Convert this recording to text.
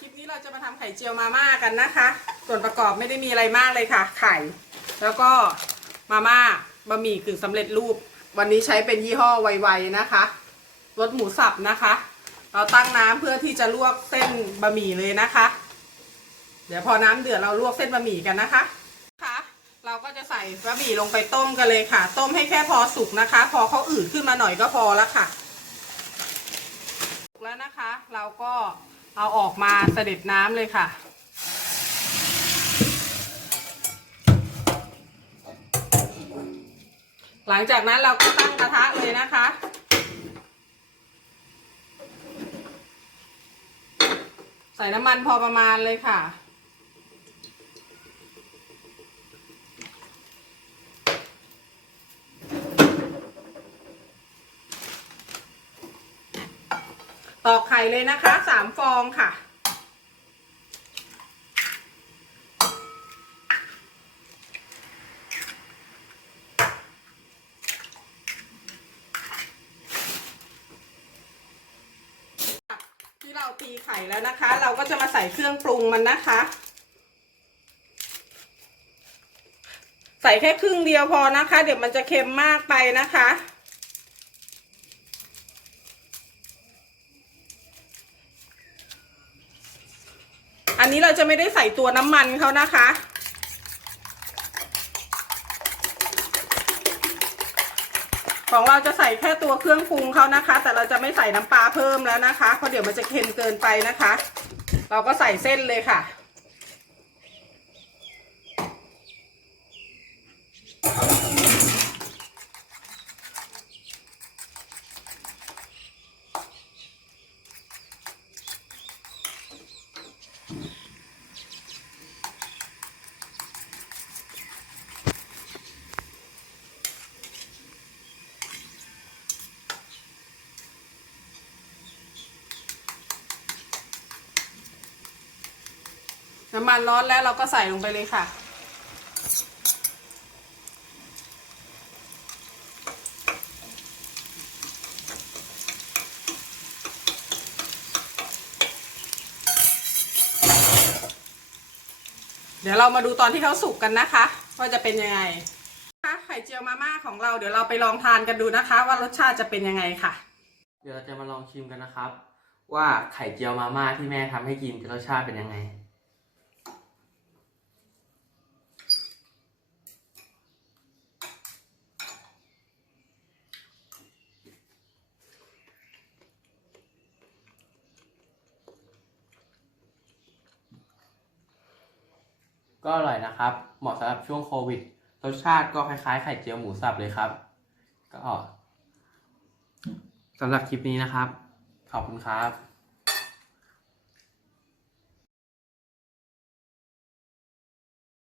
คลิปนี้เราจะมาทำไข่เจียวมาม่ากันนะคะ ส่วนประกอบไม่ได้มีอะไรมากเลยค่ะ ไข่ แล้วก็มาม่าบะหมี่กึ่งสำเร็จรูป วันนี้ใช้เป็นยี่ห้อไวๆนะคะรสหมูสับนะคะ เราตั้งน้ำเพื่อที่จะลวกเส้นบะหมี่เลยนะคะ เดี๋ยวพอน้ำเดือดเราลวกเส้นบะหมี่กันนะคะค่ะเราก็จะใส่บะหมี่ลงไปต้มกันเลยค่ะ ต้มให้แค่พอสุกนะคะ พอเขาอืดขึ้นมาหน่อยก็พอแล้วค่ะสุกแล้วนะคะ เราก็ เอาออกมาเสด็จน้ำเลยค่ะ หลังจากนั้นเราก็ตั้งกระทะเลยนะคะ ใส่น้ำมันพอประมาณเลยค่ะ ตอกไข่เลยนะคะสามฟองค่ะ ที่เราตีไข่แล้วนะคะ เราก็จะมาใส่เครื่องปรุงมันนะคะ ใส่แค่ครึ่งเดียวพอนะคะ เดี๋ยวมันจะเค็มมากไปนะคะ อันนี้เราจะไม่ได้ใส่ตัวน้ำมันเขานะคะ ของเราจะใส่แค่ตัวเครื่องปรุงเขานะคะ แต่เราจะไม่ใส่น้ำปลาเพิ่มแล้วนะคะเพราะเดี๋ยวมันจะเค็มเกินไปนะคะ เราก็ใส่เส้นเลยค่ะ น้ำมันร้อนแล้วเราก็ใส่ลงไปเลยค่ะ เดี๋ยวเรามาดูตอนที่เขาสุกกันนะคะว่าจะเป็นยังไงค่ะไข่เจียวมาม่าของเราเดี๋ยวเราไปลองทานกันดูนะคะ ว่ารสชาติจะเป็นยังไงค่ะ เดี๋ยวเราจะมาลองชิมกันนะครับ ว่าไข่เจียวมาม่าที่แม่ทำให้กินรสชาติเป็นยังไง ก็อร่อยนะครับ เหมาะสำหรับช่วงโควิด รสชาติก็คล้ายๆไข่เจียวหมูสับเลยครับ ก็สำหรับคลิปนี้นะครับ ขอบคุณครับ